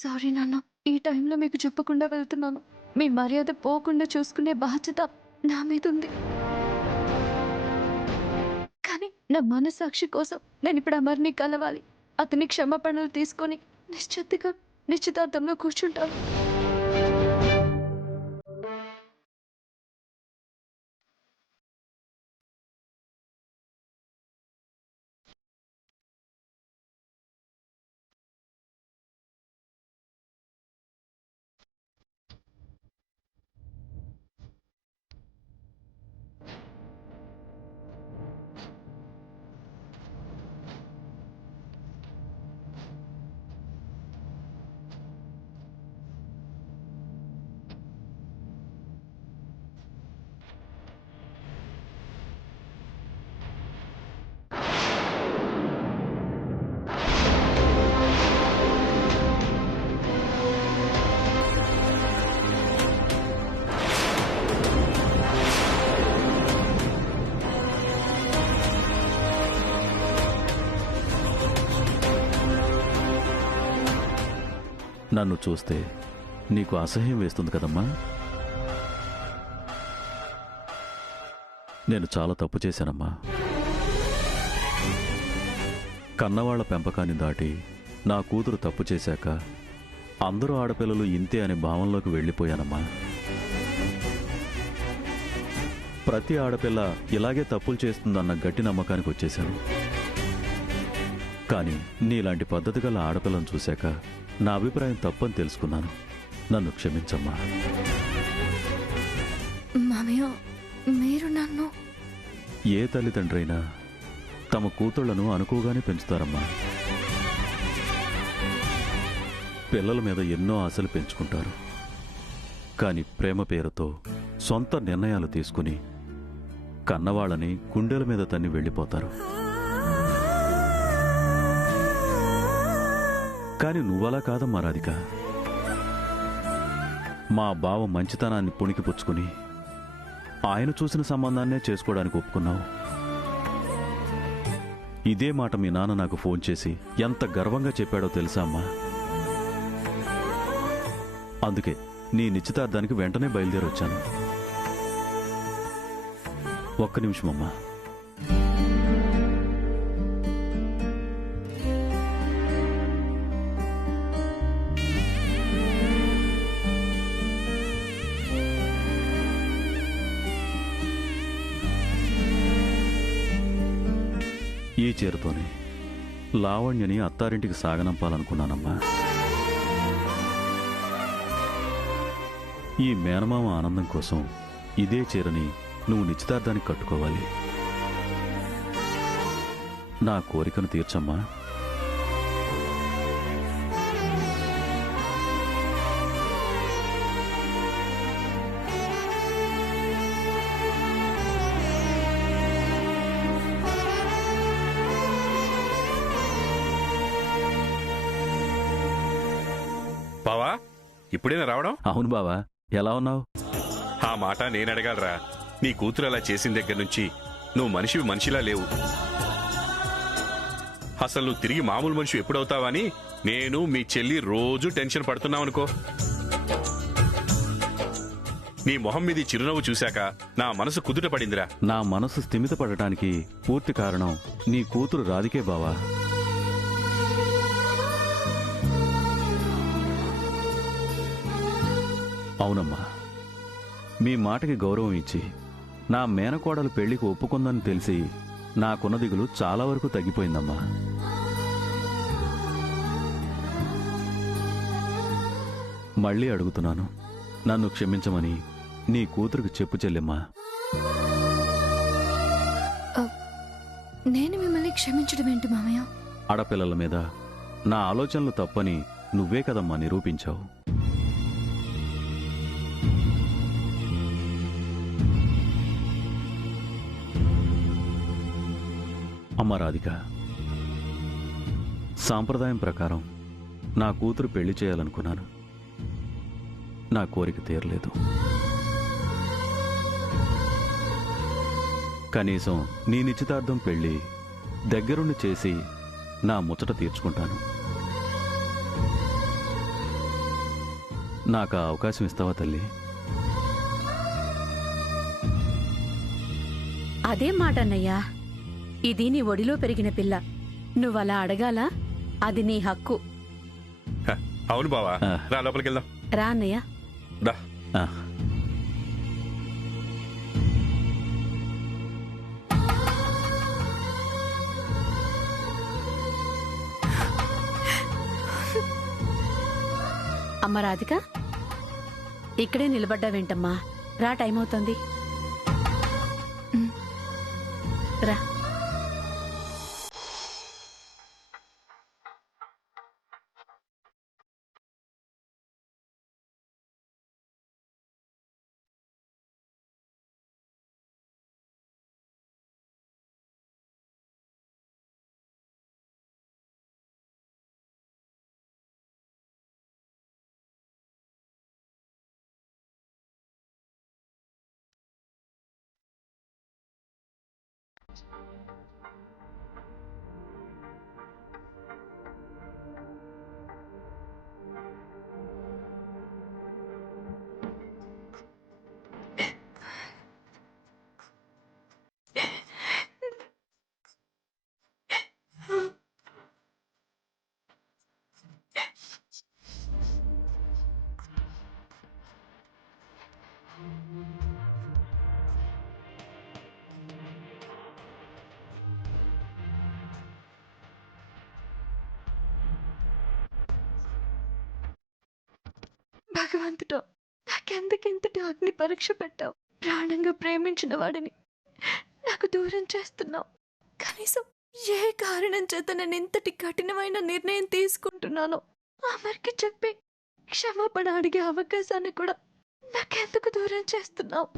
Sorry నాన్న. ఈ టైంలో మీకు చెప్పకుండా వెళ్తున్నాను. మీ మర్యాద పోకుండా చూసుకునే బాధ్యత నా మీద ఉంది. కానీ నా మనస్సాక్షి కోసం నేను ఇప్పుడు అమర్ని కలవాలి. అతని క్షమాపణలు తీసుకొని నిశ్చితార్థంలో కూర్చుంటాను. నన్ను చూస్తే నీకు అసహ్యం వేస్తుంది కదమ్మా. నేను చాలా తప్పు చేశానమ్మా. కన్నవాళ్ల పెంపకాన్ని దాటి నా కూతురు తప్పు చేశాక అందరూ ఆడపిల్లలు ఇంతే అనే భావంలోకి వెళ్ళిపోయానమ్మా. ప్రతి ఆడపిల్ల ఇలాగే తప్పులు చేస్తుందన్న గట్టి నమ్మకానికి వచ్చేశాను. కానీ నీలాంటి పద్ధతి గల ఆడపిల్లను చూశాక నా అభిప్రాయం తప్పని తెలుసుకున్నాను. నన్ను క్షమించమ్మా. మామయ్య, మీరు నన్ను... ఏ తల్లిదండ్రైనా తమ కూతుళ్లను అనుకోగానే పెంచుతారమ్మా. పిల్లల మీద ఎన్నో ఆశలు పెంచుకుంటారు. కానీ ప్రేమ పేరుతో సొంత నిర్ణయాలు తీసుకుని కన్నవాళ్ళని గుండెల మీద తన్ని వెళ్ళిపోతారు. కానీ నువ్వలా కాదమ్మా రాధిక. మా బావ మంచితనాన్ని పుణికిపుచ్చుకుని ఆయన చూసిన సంబంధాన్నే చేసుకోవడానికి ఒప్పుకున్నావు. ఇదే మాట మీ నాన్న నాకు ఫోన్ చేసి ఎంత గర్వంగా చెప్పాడో తెలుసా అమ్మా. అందుకే నీ నిశ్చితార్థానికి వెంటనే బయలుదేరొచ్చాను. ఒక్క నిమిషమమ్మా. ఈ చీరతోనే లావణ్యని అత్తారింటికి సాగనంపాలనుకున్నానమ్మా. ఈ మేనమామ ఆనందం కోసం ఇదే చీరని నువ్వు నిశ్చితార్థానికి కట్టుకోవాలి. నా కోరికను తీర్చమ్మా. బావా, ఇప్పుడేనా రావడం? అవును బావా, ఎలా ఉన్నావు? ఆ మాట నేను అడగాలరా. నీ కూతురు అలా చేసిన దగ్గర నుంచి నువ్వు మనిషిలా లేవు. అసలు నువ్వు తిరిగి మామూలు మనిషి ఎప్పుడవుతావని నేను మీ చెల్లి రోజు టెన్షన్ పడుతున్నావనుకో. నీ మొహం మీద చిరునవ్వు చూశాక నా మనసు కుదుట పడిందిరా. నా మనసు స్థిమిత పడటానికి పూర్తి కారణం నీ కూతురు రాధికే బావా. అవునమ్మా, మీ మాటకి గౌరవం ఇచ్చి నా మేనకోడలు పెళ్లికి ఒప్పుకుందని తెలిసి నాకున్న దిగులు చాలా వరకు తగ్గిపోయిందమ్మా. మళ్ళీ అడుగుతున్నాను, నన్ను క్షమించమని నీ కూతురికి చెప్పు చెల్లెమ్మా. నేను మిమ్మల్ని క్షమించడం ఏంటి మామయ్య? ఆడపిల్లల మీద నా ఆలోచనలు తప్పని నువ్వే కదమ్మా నిరూపించావు. అమ్మ రాధిక, సాంప్రదాయం ప్రకారం నా కూతురు పెళ్లి చేయాలనుకున్నాను. నా కోరిక తీరలేదు. కనీసం నీ నిశ్చితార్థం పెళ్లి దగ్గరుండి చేసి నా ముచ్చట తీర్చుకుంటాను. నాకు ఆ అవకాశం ఇస్తావా తల్లి? అదేం మాట అన్నయ్యా, ఇది నీ ఒడిలో పెరిగిన పిల్ల, నువ్వలా అడగాలా? అది నీ హక్కు. హ, అవును బావా, రా లోపలికి వెళ్దాం. రా అన్నయ్య. దా. ఆ, అమ్మ రాధిక, ఇక్కడే నిలబడ్డావేంటమ్మా? రా, టైం అవుతుంది. రా. భగవంతుడా, నాకెందుకింతటి అగ్ని పరీక్ష పెట్టావు? ప్రాణంగా ప్రేమించిన వాడిని నాకు దూరం చేస్తున్నావు. కనీసం ఏ కారణం చేత నేను ఇంతటి కఠినమైన నిర్ణయం తీసుకుంటున్నానో అమర్కి చెప్పి క్షమాపణ అడిగే అవకాశాన్ని కూడా నాకెందుకు దూరం చేస్తున్నావు?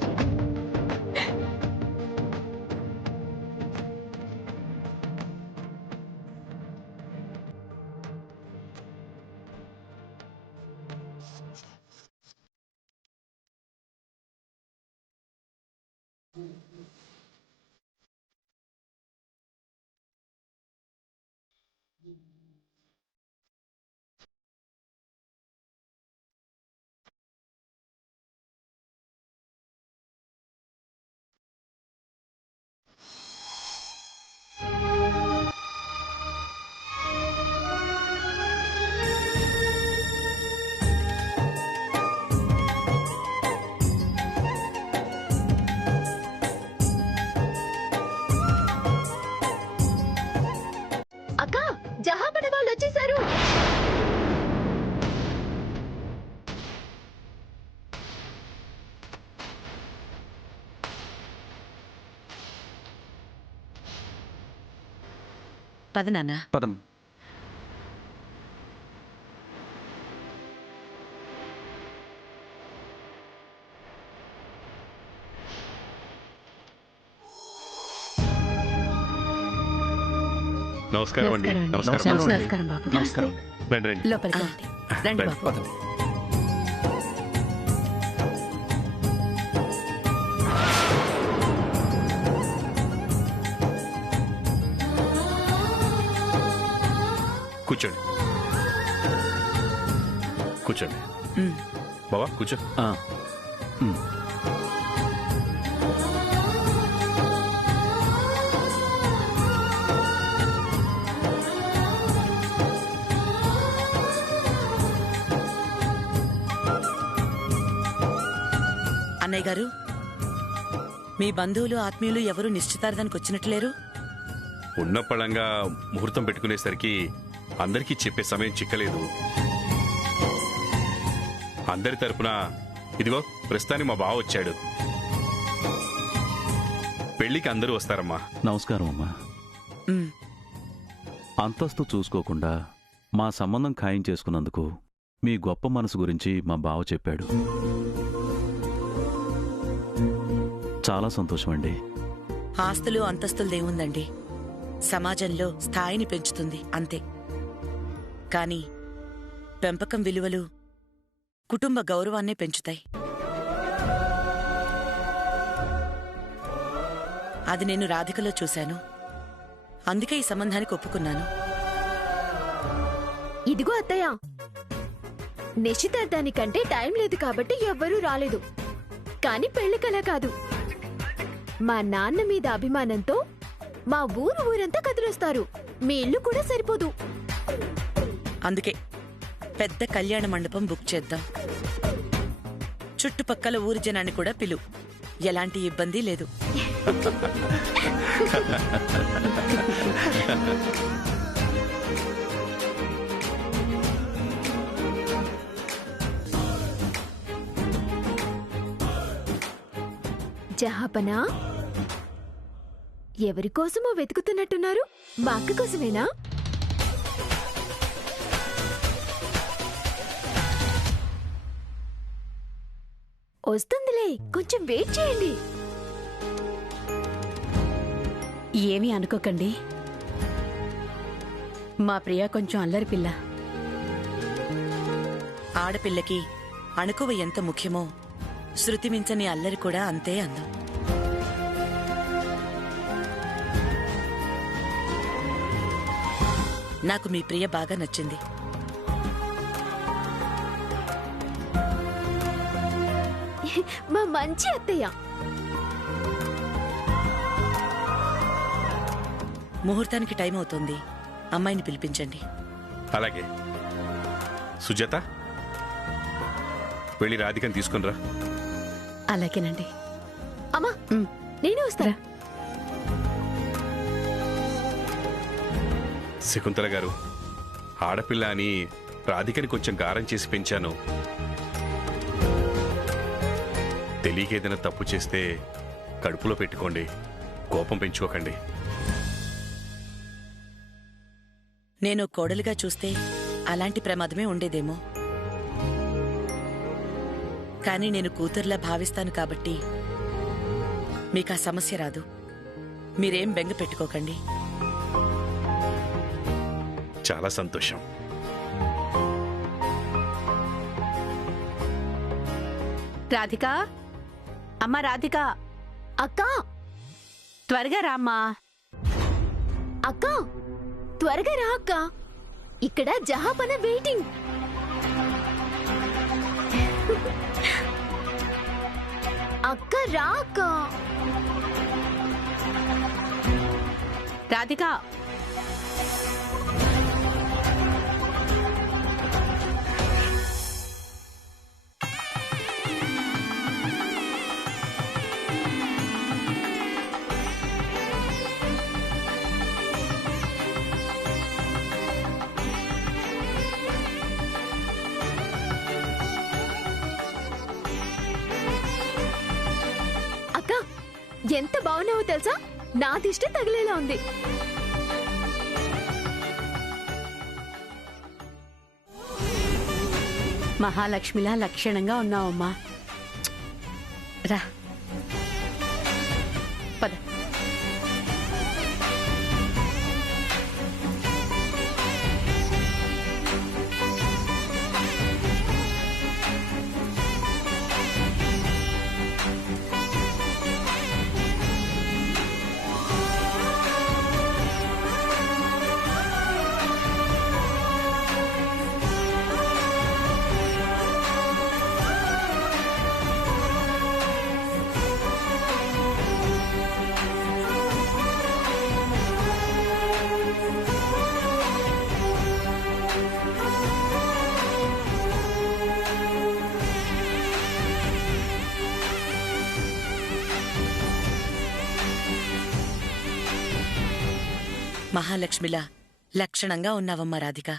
అక్క, జహాపడ వాళ్ళు వచ్చేసారు. పద నాన్న. పదం. నమస్కారం అండి. నమస్కారం నమస్కారం. నమస్కారం బాబు. నమస్కారం. రండి రండి. లోపలికి రండి. రండి రండి. బాబు. కూర్చోండి కూర్చోండి. ఉమ్. బావా కూర్చో. ఆ, ఉమ్. అన్నయ్య గారు, మీ బంధువులు ఆత్మీయులు ఎవరు నిశ్చితార్థానికి వచ్చినట్లేరు? ఉన్న పళంగా ముహూర్తం పెట్టుకునేసరికి అందరికీ చెప్పే సమయం చిక్కలేదు. అందరి తరపున ఇదిగో ప్రస్తుతానికి మా బావ వచ్చాడు. పెళ్లికి అందరూ వస్తారమ్మా. నమస్కారం అమ్మా. ఉమ్. అంతస్తు చూసుకోకుండా మా సంబంధం ఖాయం చేసుకున్నందుకు మీ గొప్ప మనసు గురించి మా బావ చెప్పాడు. చాలా సంతోషం అండి. ఆస్తులు అంతస్తులదేముందండి, సమాజంలో స్థాయిని పెంచుతుంది అంతే. కాని పెంపకం విలువలు కుటుంబ గౌరవాన్నే పెంచుతాయి. అది నేను రాధికలో చూశాను. అందుకే ఈ సంబంధానికి ఒప్పుకున్నాను. ఇదిగో అత్తయ్య, నిశ్చితార్థానికంటే టైం లేదు కాబట్టి ఎవ్వరూ రాలేదు. కానీ పెళ్లికలా కాదు. మా నాన్న మీద అభిమానంతో మా ఊరంతా కదిలొస్తారు. మీ ఇల్లు కూడా సరిపోదు. అందుకే పెద్ద కళ్యాణ మండపం బుక్ చేద్దాం. చుట్టుపక్కల ఊరి జనాన్ని కూడా పిలు. ఎలాంటి ఇబ్బంది లేదు. జహాపనా, ఎవరి కోసమో వెతుకుతున్నట్టున్నారు? మా అక్క కోసమేనా? వస్తుందిలే, కొంచెం వెయిట్ చేయండి. ఏమీ అనుకోకండి. మా ప్రియ కొంచెం అల్లరి పిల్ల. ఆడపిల్లకి అణుకువ ఎంత ముఖ్యమో శృతిమించని అల్లరి కూడా అంతే అందం. నాకు మీ ప్రియ బాగా నచ్చింది. మా మంచి అత్తయ్య. ముహూర్తానికి టైం అవుతోంది. అమ్మాయిని పిలిపించండి. అలాగే. సుజాత, వెళ్ళి రాధికని తీసుకునిరా. అలాగేనండి. అమ్మా, నేను వస్తారా? శకుంతల గారు, ఆడపిల్ల అని రాధికని కొంచెం గారం చేసి పెంచాను. తెలియకేదైనా తప్పు చేస్తే కడుపులో పెట్టుకోండి, కోపం పెంచుకోకండి. నేను కోడలిగా చూస్తే అలాంటి ప్రమాదమే ఉండేదేమో. కానీ నేను కూతుర్లా భావిస్తాను కాబట్టి మీకు ఆ సమస్య రాదు. మీరేం బెంగ పెట్టుకోకండి. చాలా సంతోషం. రాధిక, అమ్మా రాధిక, అక్క, త్వరగా రామ్మా. అక్క, త్వరగా రా అక్క. ఇక్కడ జహాపన వెయిటింగ్. అక్క రా అక్క. రాధిక, అక్క, ఎంత బాగున్నావో తెలుసా? నా దిష్టి తగిలేలా ఉంది. మహాలక్ష్మిలా లక్షణంగా ఉన్నావమ్మా. రా, పద. మహాలక్ష్మిలా లక్షణంగా ఉన్నావమ్మా రాధిక.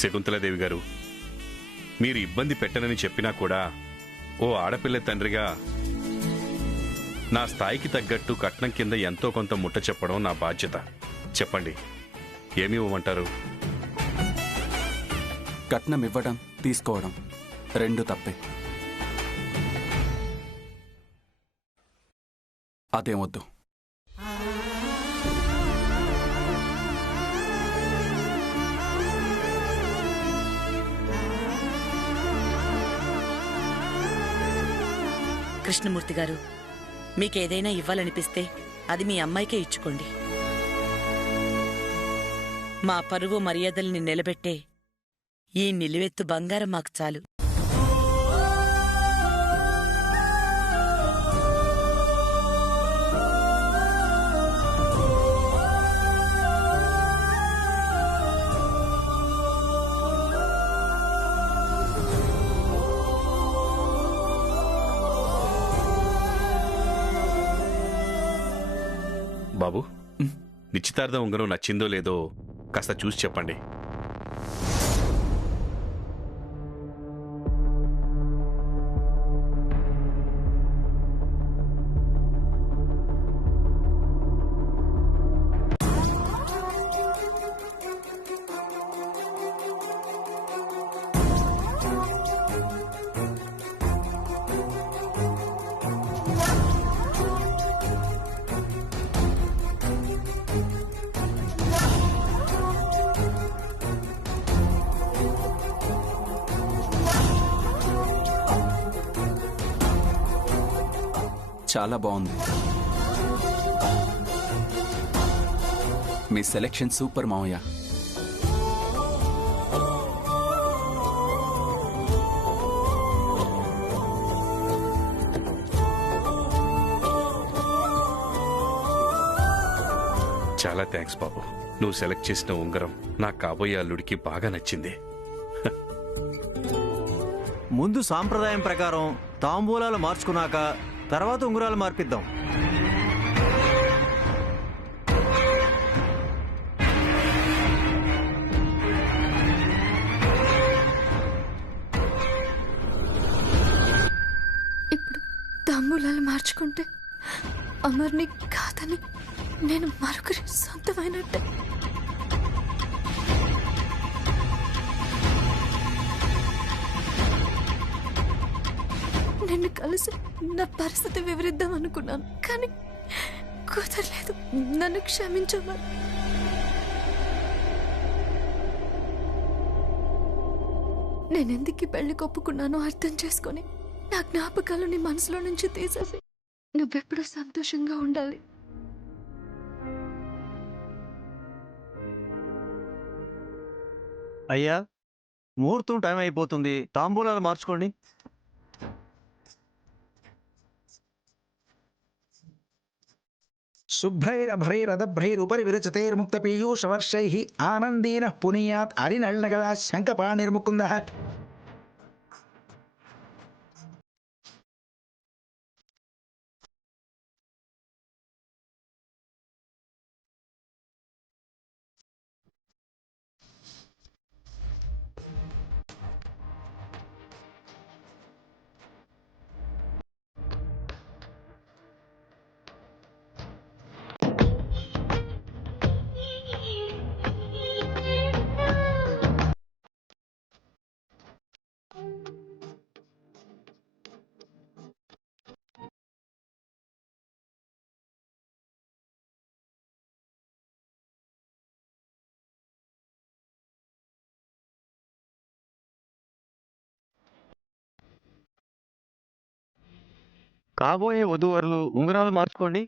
శకుంతలాదేవి గారు, మీరు ఇబ్బంది పెట్టనని చెప్పినా కూడా ఓ ఆడపిల్ల తండ్రిగా నా స్థాయికి తగ్గట్టు కట్నం కింద ఎంతో కొంత ముట్ట చెప్పడం నా బాధ్యత. చెప్పండి, ఏమి ఇవ్వమంటారు? కట్నం ఇవ్వడం, తీసుకోవడం రెండు తప్పే. అదేం వద్దు. కృష్ణమూర్తి గారు, మీకేదైనా ఇవ్వాలనిపిస్తే అది మీ అమ్మాయికే ఇచ్చుకోండి. మా పరువు మర్యాదల్ని నిలబెట్టే ఈ నిలువెత్తు బంగారం మాకు చాలు. బాబు, నిశ్చితార్థం ఉంగరం నచ్చిందో లేదో కాస్త చూసి చెప్పండి. చాలా బాగుంది. మీ సెలెక్షన్ సూపర్ మావయ్య. చాలా థ్యాంక్స్ బాబు. నువ్వు సెలెక్ట్ చేసిన ఉంగరం నా కాబోయే అల్లుడికి బాగా నచ్చింది. ముందు సాంప్రదాయం ప్రకారం తాంబూలాలు మార్చుకున్నాక తర్వాత ఉంగరాలు మార్పిద్దాం. ఇప్పుడు తాంబూలాలు మార్చుకుంటే అమర్ని కాదని నేను మరొకరి సొంతమైనట్టే. నిన్ను కలిసి నా పరిస్థితి వివరిద్దాం అనుకున్నాను, కానీ కుదరలేదు. నన్ను క్షమించమా. నేనెందుకు పెళ్లి కొప్పుకున్నానో అర్థం చేసుకొని నా జ్ఞాపకాలు నీ మనసులో నుంచి తీసేసి నువ్వెప్పుడు సంతోషంగా ఉండాలి. అయ్యా, ముహూర్తం టైం అయిపోతుంది, తాంబూలాలు మార్చుకోండి. శుభ్రైరభ్రైరదభ్రైరుపరి విరచితైర్ముక్త పీయూషవర్షైః ఆనందేన పునీయాత్ అరినళనగదా శంఖపాణిర్ముకుందః. కాబోయే వధూవరులు ఉంగరాలు మార్చుకోండి.